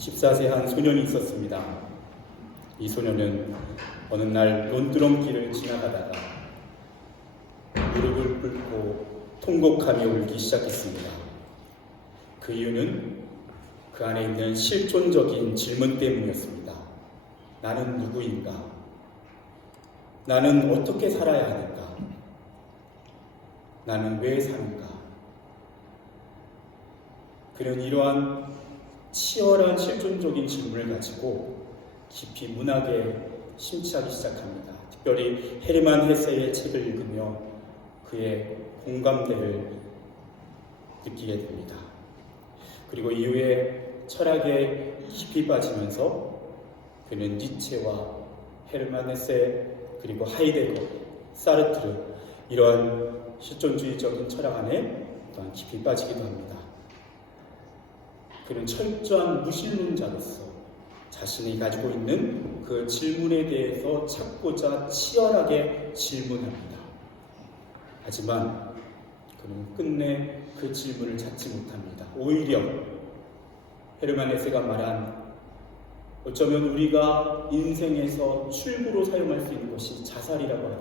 14세 한 소년이 있었습니다. 이 소년은 어느 날 논두렁길을 지나가다가 무릎을 꿇고 통곡하며 울기 시작했습니다. 그 이유는 그 안에 있는 실존적인 질문 때문이었습니다. 나는 누구인가? 나는 어떻게 살아야 하는가? 나는 왜 사는가? 그는 이러한 치열한 실존적인 질문을 가지고 깊이 문학에 심취하기 시작합니다. 특별히 헤르만 헤세의 책을 읽으며 그의 공감대를 느끼게 됩니다. 그리고 이후에 철학에 깊이 빠지면서 그는 니체와 헤르만 헤세 그리고 하이데거, 사르트르 이러한 실존주의적인 철학 안에 또한 깊이 빠지기도 합니다. 그는 철저한 무신론자로서 자신이 가지고 있는 그 질문에 대해서 찾고자 치열하게 질문합니다. 하지만 그는 끝내 그 질문을 찾지 못합니다. 오히려 헤르만 헤세가 말한 어쩌면 우리가 인생에서 출구로 사용할 수 있는 것이 자살이라고 하는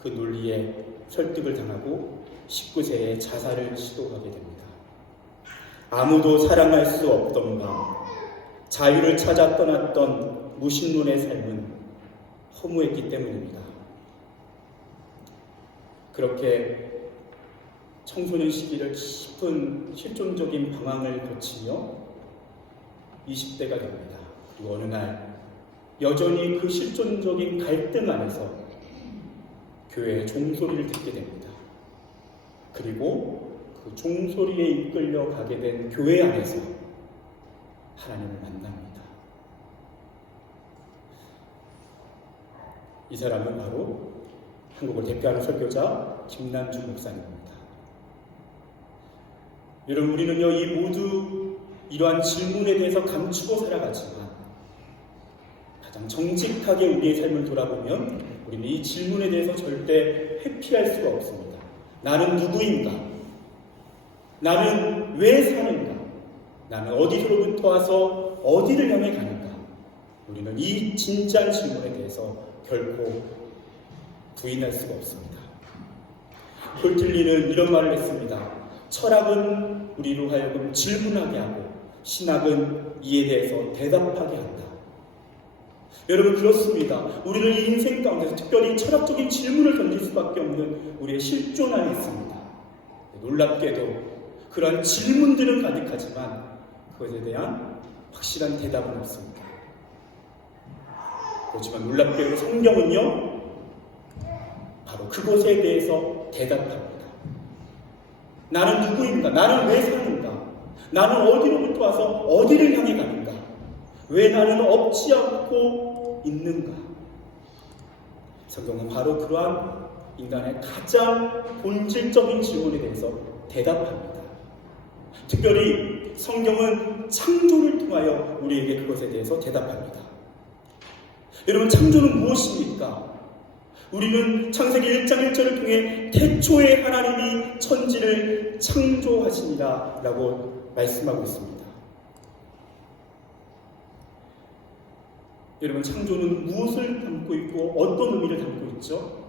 그 논리에 설득을 당하고 19세에 자살을 시도하게 됩니다. 아무도 사랑할 수 없던가 자유를 찾아 떠났던 무신론의 삶은 허무했기 때문입니다. 그렇게 청소년 시기를 깊은 실존적인 방황을 거치며 20대가 됩니다. 그리고 어느 날 여전히 그 실존적인 갈등 안에서 교회의 종소리를 듣게 됩니다. 그리고 그 종소리에 이끌려 가게 된 교회 안에서 하나님을 만납니다. 이 사람은 바로 한국을 대표하는 설교자 김남주 목사님입니다. 여러분, 우리는요 이 모두 이러한 질문에 대해서 감추고 살아가지만 가장 정직하게 우리의 삶을 돌아보면 우리는 이 질문에 대해서 절대 회피할 수가 없습니다. 나는 누구인가? 나는 왜 사는가? 나는 어디서부터 와서 어디를 향해 가는가? 우리는 이 진지한 질문에 대해서 결코 부인할 수가 없습니다. 콜틀리는 이런 말을 했습니다. 철학은 우리로 하여금 질문하게 하고 신학은 이에 대해서 대답하게 한다. 여러분, 그렇습니다. 우리는 이 인생 가운데서 특별히 철학적인 질문을 던질 수밖에 없는 우리의 실존 안에 있습니다. 놀랍게도 그러한 질문들은 가득하지만 그것에 대한 확실한 대답은 없습니다. 그렇지만 놀랍게도 성경은요 바로 그것에 대해서 대답합니다. 나는 누구인가? 나는 왜 사는가? 나는 어디로부터 와서 어디를 향해 가는가? 왜 나는 없지 않고 있는가? 성경은 바로 그러한 인간의 가장 본질적인 질문에 대해서 대답합니다. 특별히 성경은 창조를 통하여 우리에게 그것에 대해서 대답합니다. 여러분, 창조는 무엇입니까? 우리는 창세기 1장 1절을 통해 태초에 하나님이 천지를 창조하시니라 라고 말씀하고 있습니다. 여러분, 창조는 무엇을 담고 있고 어떤 의미를 담고 있죠?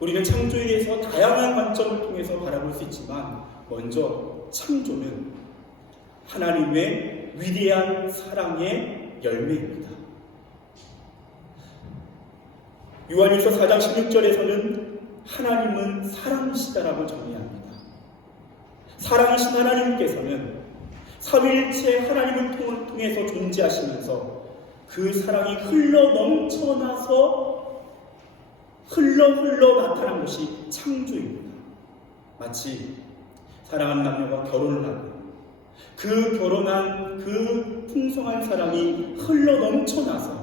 우리는 창조에 대해서 다양한 관점을 통해서 바라볼 수 있지만 먼저 창조는 하나님의 위대한 사랑의 열매입니다. 요한일서 4장 16절에서는 하나님은 사랑이시다라고 정의합니다. 사랑이신 하나님께서는 삼위일체 하나님을 통해서 존재하시면서 그 사랑이 흘러 넘쳐나서 흘러 나타난 것이 창조입니다. 마치 사랑하는 남녀가 결혼을 하고 그 결혼한 그 풍성한 사랑이 흘러 넘쳐나서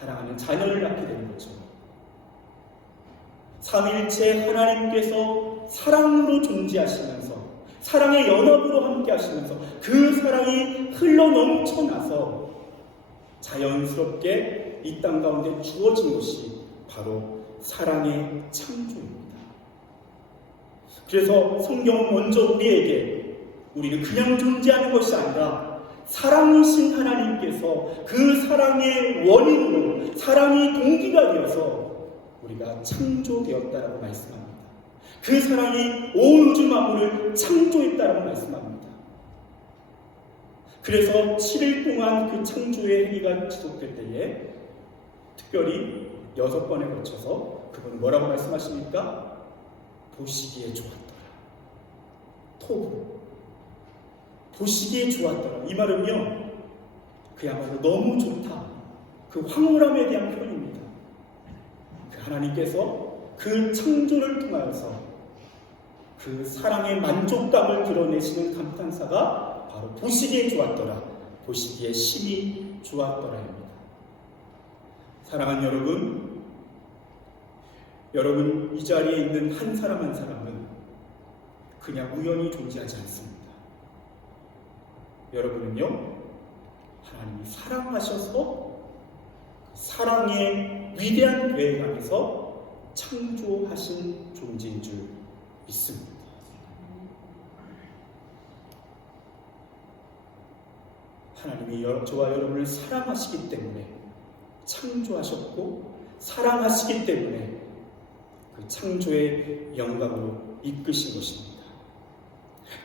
사랑하는 자녀를 낳게 되는 거죠. 삼위일체 하나님께서 사랑으로 존재하시면서 사랑의 연합으로 함께 하시면서 그 사랑이 흘러 넘쳐나서 자연스럽게 이 땅 가운데 주어진 것이 바로 사랑의 창조입니다. 그래서 성경은 먼저 우리에게 우리는 그냥 존재하는 것이 아니라 사랑이신 하나님께서 그 사랑의 원인으로 사랑이 동기가 되어서 우리가 창조되었다라고 말씀합니다. 그 사랑이 온 우주 만물을 창조했다라고 말씀합니다. 그래서 7일 동안 그 창조의 행위가 지속될 때에 특별히 6번에 걸쳐서 그분은 뭐라고 말씀하십니까? 보시기에 좋았더라. 토부. 보시기에 좋았더라. 이 말은요, 그야말로 너무 좋다. 그 황홀함에 대한 표현입니다. 그 하나님께서 그 창조를 통하여서 그 사랑의 만족감을 드러내시는 감탄사가 바로 보시기에 좋았더라. 보시기에 심히 좋았더라입니다. 사랑하는 여러분 이 자리에 있는 한 사람 한 사람은 그냥 우연히 존재하지 않습니다. 여러분은요, 하나님이 사랑하셔서 사랑의 위대한 계획 안에서 창조하신 존재인 줄 믿습니다. 하나님이 저와 여러분을 사랑하시기 때문에 창조하셨고, 사랑하시기 때문에 그 창조의 영광으로 이끄신 것입니다.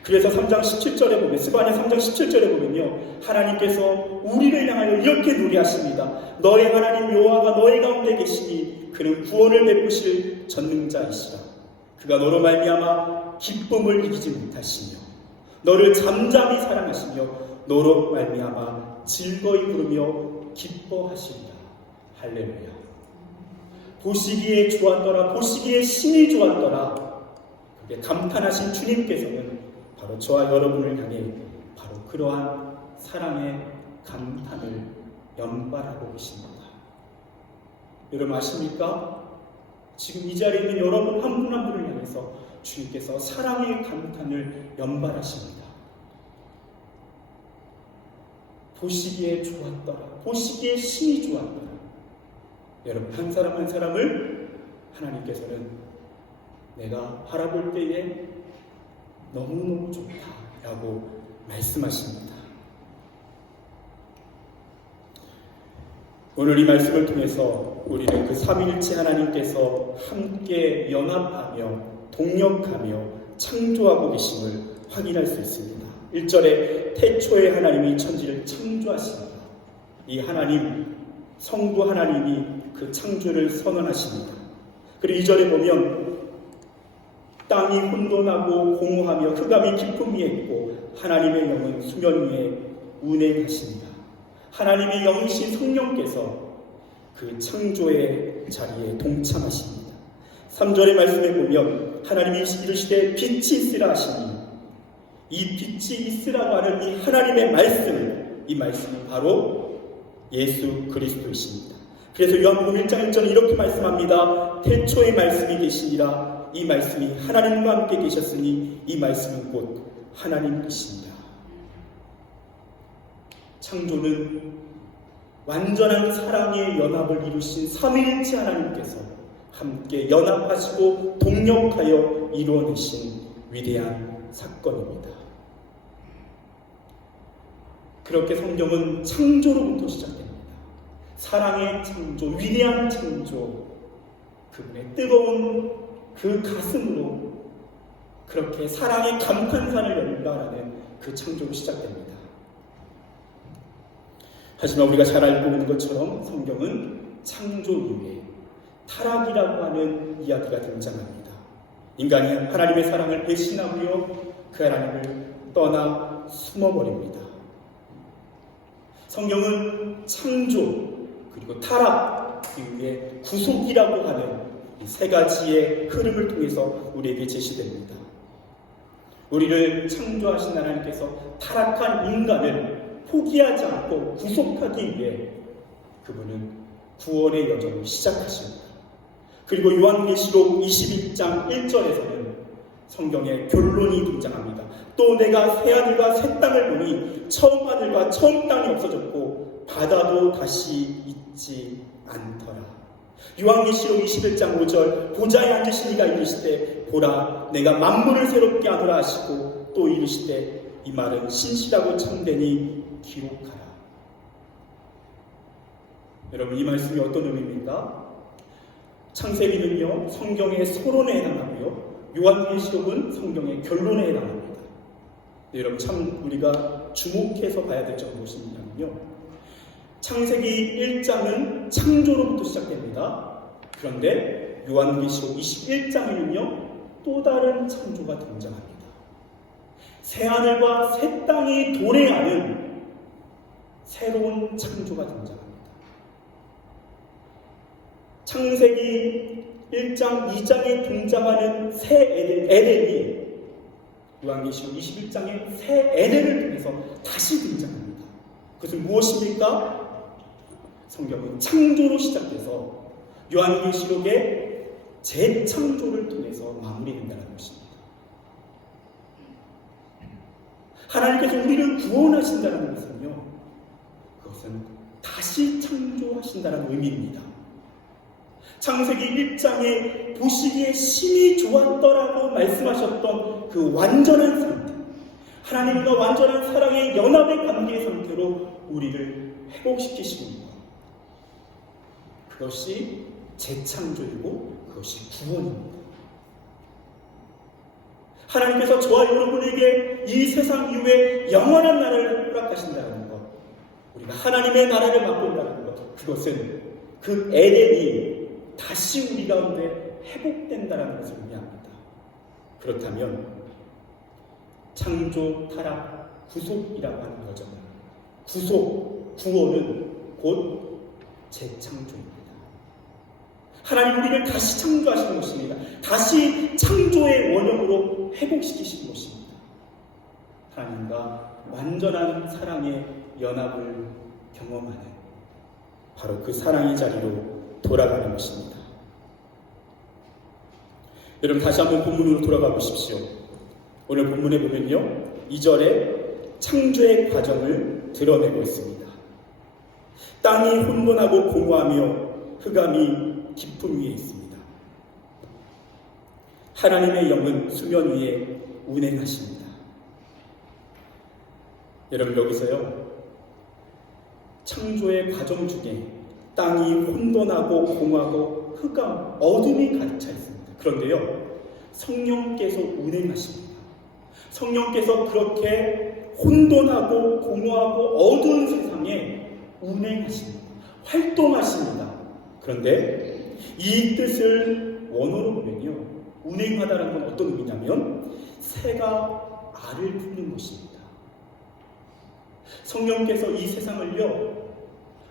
그래서 3장 17절에 보면, 스바냐 3장 17절에 보면요, 하나님께서 우리를 향하여 이렇게 노래하십니다. 너의 하나님 여호와가 너의 가운데 계시니 그는 구원을 베푸실 전능자이시라. 그가 너로 말미암아 기쁨을 이기지 못하시며 너를 잠잠히 사랑하시며 너로 말미암아 즐거이 부르며 기뻐하시리라. 할렐루야. 보시기에 좋았더라. 보시기에 심히 좋았더라. 그게 감탄하신 주님께서는 바로 저와 여러분을 향해 바로 그러한 사랑의 감탄을 연발하고 계십니다. 여러분 아십니까? 지금 이 자리에 있는 여러분 한 분 한 분을 향해서 주님께서 사랑의 감탄을 연발하십니다. 보시기에 좋았더라. 보시기에 심히 좋았더라. 여러분 한 사람 한 사람을 하나님께서는 내가 바라볼 때에 너무너무 좋다라고 말씀하십니다. 오늘 이 말씀을 통해서 우리는 그 삼위일체 하나님께서 함께 연합하며 동역하며 창조하고 계심을 확인할 수 있습니다. 1절에 태초에 하나님이 천지를 창조하십니다. 이 하나님, 성부 하나님이 그 창조를 선언하십니다. 그리고 2절에 보면 땅이 혼돈하고 공허하며 흑암이 깊음 위에 있고 하나님의 영은 수면 위에 운행하십니다. 하나님의 영이신 성령께서 그 창조의 자리에 동참하십니다. 3절의 말씀에 보면 하나님이 이르시되 빛이 있으라 하시니 이 빛이 있으라고 하는 이 하나님의 말씀, 이 말씀은 바로 예수 그리스도이십니다. 그래서 요한복음 1장 1절은 이렇게 말씀합니다. 태초에 말씀이 계시니라. 이 말씀이 하나님과 함께 계셨으니 이 말씀은 곧 하나님이십니다. 창조는 완전한 사랑의 연합을 이루신 삼위일체 하나님께서 함께 연합하시고 동역하여 이루어내신 위대한 사건입니다. 그렇게 성경은 창조로부터 시작됩니다. 사랑의 창조, 위대한 창조, 그분의 뜨거운 그 가슴으로 그렇게 사랑의 감탄사를 연발하는 그 창조로 시작됩니다. 하지만 우리가 잘 알고 있는 것처럼 성경은 창조 이후에 타락이라고 하는 이야기가 등장합니다. 인간이 하나님의 사랑을 배신하고요, 그 하나님을 떠나 숨어버립니다. 성경은 창조 그리고 타락 이후에 구속이라고 하는 이 세 가지의 흐름을 통해서 우리에게 제시됩니다. 우리를 창조하신 하나님께서 타락한 인간을 포기하지 않고 구속하기 위해 그분은 구원의 여정을 시작하십니다. 그리고 요한계시록 21장 1절에서는 성경의 결론이 등장합니다. 또 내가 새하늘과 새 땅을 보니 처음 하늘과 처음 땅이 없어졌고 바다도 다시 있지 않더라. 요한계시록 21장 5절 보좌에 앉으신 이가 이르시되 보라 내가 만물을 새롭게 하노라 하시고 또 이르시되 이 말은 신실하고 참되니 기록하라. 여러분, 이 말씀이 어떤 의미입니까? 창세기는요, 성경의 서론에 해당하고요, 요한계시록은 성경의 결론에 해당합니다. 네, 여러분, 참 우리가 주목해서 봐야 될 점은 무엇이냐면요, 창세기 1장은 창조로부터 시작됩니다. 그런데 요한계시록 21장에는요, 또 다른 창조가 등장합니다. 새하늘과 새 땅이 도래하는 새로운 창조가 등장합니다. 창세기 1장, 2장에 등장하는 새 에덴이 요한계시록 21장의 새 에덴을 통해서 다시 등장합니다. 그것은 무엇입니까? 성경은 창조로 시작돼서 요한계시록의 재창조를 통해서 마무리된다는 것입니다. 하나님께서 우리를 구원하신다는 것은요, 그것은 다시 창조하신다는 의미입니다. 창세기 1장에 보시기에 심히 좋았더라고 말씀하셨던 그 완전한 상태, 하나님과 완전한 사랑의 연합의 관계의 상태로 우리를 회복시키시는 것, 그것이 재창조이고 그것이 구원입니다. 하나님께서 저와 여러분에게 이 세상 이후에 영원한 나라를 허락하신다는 것, 우리가 하나님의 나라를 맛본다는 것, 그것은 그 에덴이 다시 우리 가운데 회복된다는 것을 의미합니다. 그렇다면 창조, 타락, 구속이라고 하는 거죠. 구속, 구원은 곧 재창조입니다. 하나님 우리를 다시 창조하신 것입니다. 다시 창조의 원형으로 회복시키신 것입니다. 하나님과 완전한 사랑의 연합을 경험하는 바로 그 사랑의 자리로 돌아가는 것입니다. 여러분, 다시 한번 본문으로 돌아가 보십시오. 오늘 본문에 보면요, 2절에 창조의 과정을 드러내고 있습니다. 땅이 혼돈하고 공허하며 흑암이 깊음 위에 있습니다. 하나님의 영은 수면 위에 운행하십니다. 여러분, 여기서요, 창조의 과정 중에 땅이 혼돈하고 공허하고 흑암, 어둠이 가득 차 있습니다. 그런데요, 성령께서 운행하십니다. 성령께서 그렇게 혼돈하고 공허하고 어두운 세상에 운행하십니다. 활동하십니다. 그런데 이 뜻을 원어로 보면요, 운행하다는 건 어떤 의미냐면 새가 알을 품는 것입니다. 성령께서 이 세상을요,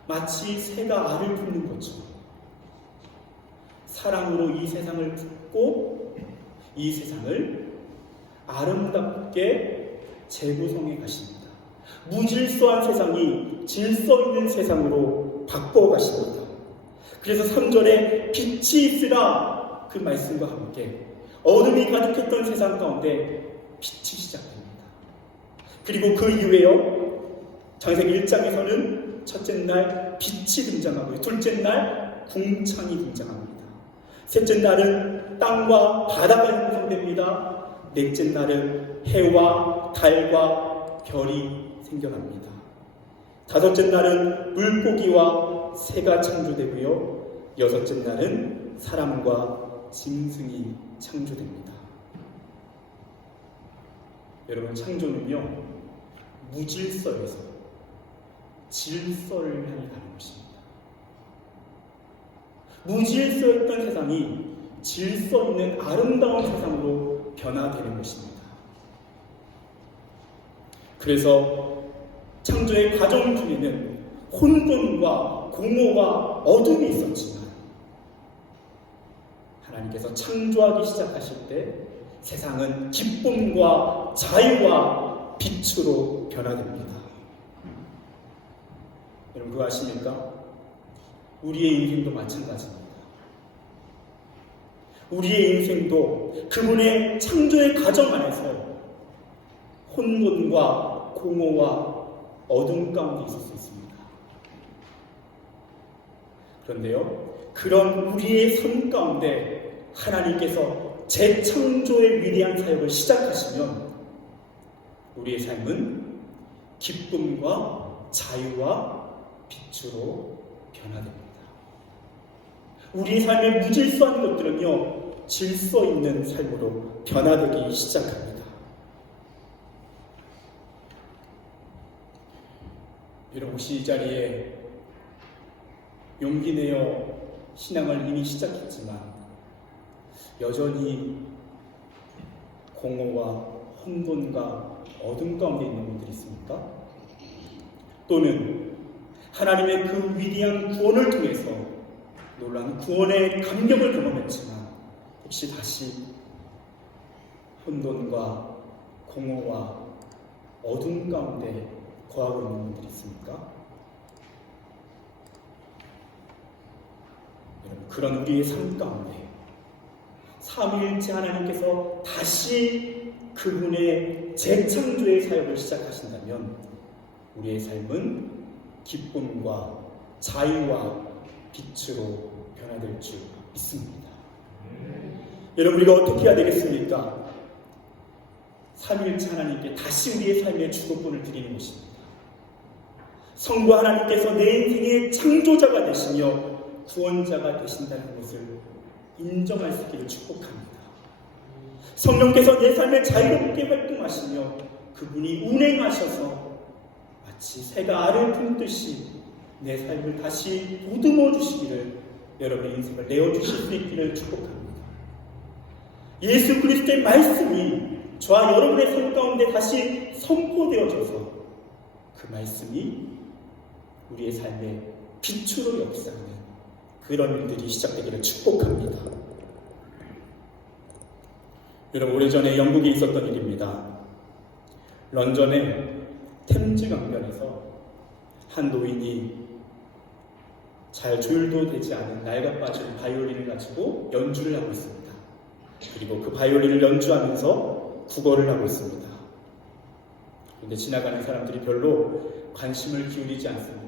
마치 새가 알을 품는 것처럼 사랑으로 이 세상을 품고 이 세상을 아름답게 재구성해 가십니다. 무질서한 세상이 질서 있는 세상으로 바꿔 가십니다. 그래서 3절에 빛이 있으라 그 말씀과 함께 어둠이 가득했던 세상 가운데 빛이 시작됩니다. 그리고 그 이후에요, 창세기 1장에서는 첫째 날 빛이 등장하고요, 둘째 날 궁창이 등장합니다. 셋째 날은 땅과 바다가 형성됩니다. 넷째 날은 해와 달과 별이 생겨납니다. 다섯째 날은 물고기와 새가 창조되고요, 여섯째 날은 사람과 짐승이 창조됩니다. 여러분, 창조는요, 무질서에서 질서를 향해 가는 것입니다. 무질서였던 세상이 질서 있는 아름다운 세상으로 변화되는 것입니다. 그래서 창조의 과정 중에는 혼돈과 공허와 어둠이 있었지만 하나님께서 창조하기 시작하실 때 세상은 기쁨과 자유와 빛으로 변화됩니다. 여러분, 그거 아십니까? 우리의 인생도 마찬가지입니다. 우리의 인생도 그분의 창조의 과정 안에서 혼돈과 공허와 어둠 가운데 있을 수 있습니다. 그런데요, 그런 우리의 삶 가운데 하나님께서 재창조의 위대한 사역을 시작하시면 우리의 삶은 기쁨과 자유와 빛으로 변화됩니다. 우리의 삶의 무질서한 것들은요, 질서 있는 삶으로 변화되기 시작합니다. 여러분, 혹시 이 자리에 용기 내어 신앙을 이미 시작했지만 여전히 공허와 혼돈과 어둠 가운데 있는 분들이 있습니까? 또는 하나님의 그 위대한 구원을 통해서 놀라운 구원의 감격을 경험했지만 혹시 다시 혼돈과 공허와 어둠 가운데 거하고 있는 분들이 있습니까? 여러분, 그런 우리의 삶 가운데 삼위일체 하나님께서 다시 그분의 재창조의 사역을 시작하신다면 우리의 삶은 기쁨과 자유와 빛으로 변화될 줄 믿습니다. 여러분, 우리가 어떻게 해야 되겠습니까? 삼위일체 하나님께 다시 우리의 삶의 주도권을 드리는 것입니다. 성부 하나님께서 내 인생의 창조자가 되시며 구원자가 되신다는 것을 인정할 수 있기를 축복합니다. 성령께서 내 삶에 자유롭게 활동하시며 그분이 운행하셔서 마치 새가 알을 품듯이 내 삶을 다시 보듬어 주시기를, 여러분의 인생을 내어주실 수 있기를 축복합니다. 예수 그리스도의 말씀이 저와 여러분의 삶 가운데 다시 선포되어져서 그 말씀이 우리의 삶의 빛으로 역사하는 그런 일들이 시작되기를 축복합니다. 여러분, 오래전에 영국에 있었던 일입니다. 런던의 템즈 강변에서 한 노인이 잘 조율도 되지 않은 낡아빠진 바이올린을 가지고 연주를 하고 있습니다. 그리고 그 바이올린을 연주하면서 국어를 하고 있습니다. 그런데 지나가는 사람들이 별로 관심을 기울이지 않습니다.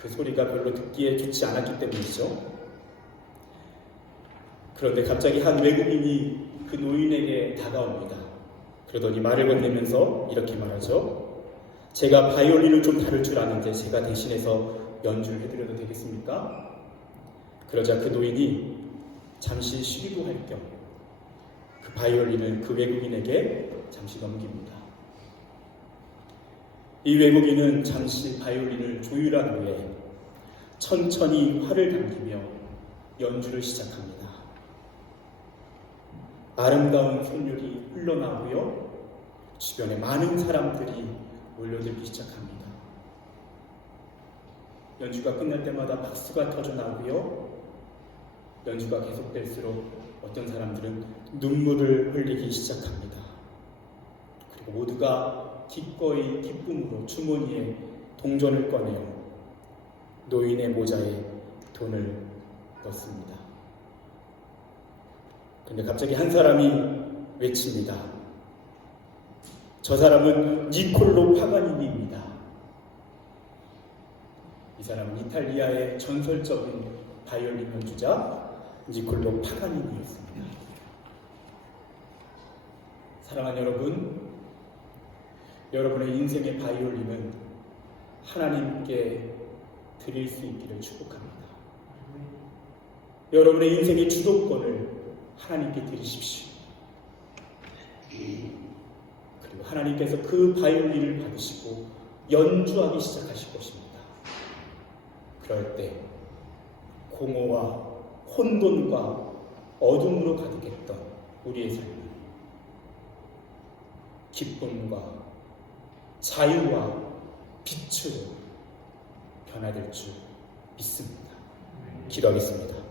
그 소리가 별로 듣기에 좋지 않았기 때문이죠. 그런데 갑자기 한 외국인이 그 노인에게 다가옵니다. 그러더니 말을 건네면서 이렇게 말하죠. 제가 바이올린을 좀 다룰 줄 아는데 제가 대신해서 연주를 해드려도 되겠습니까? 그러자 그 노인이 잠시 쉬기도 할 겸 그 바이올린을 그 외국인에게 잠시 넘깁니다. 이 외국인은 잠시 바이올린을 조율한 후에 천천히 활을 당기며 연주를 시작합니다. 아름다운旋律이 흘러나오고요, 주변에 많은 사람들이 몰려들기 시작합니다. 연주가 끝날 때마다 박수가 터져 나오고요, 연주가 계속될수록 어떤 사람들은 눈물을 흘리기 시작합니다. 그리고 모두가 기꺼이 기쁨으로 주머니에 동전을 꺼내어 노인의 모자에 돈을 넣습니다. 그런데 갑자기 한 사람이 외칩니다. 저 사람은 니콜로 파가니니입니다. 이 사람은 이탈리아의 전설적인 바이올린 연주자 니콜로 파가니니였습니다. 사랑하는 여러분, 여러분의 인생의 바이올린은 하나님께 드릴 수 있기를 축복합니다. 여러분의 인생의 주도권을 하나님께 드리십시오. 그리고 하나님께서 그 바이올린을 받으시고 연주하기 시작하실 것입니다. 그럴 때 공허와 혼돈과 어둠으로 가득했던 우리의 삶은 기쁨과 자유와 빛으로 변화될 줄 믿습니다. 기도하겠습니다.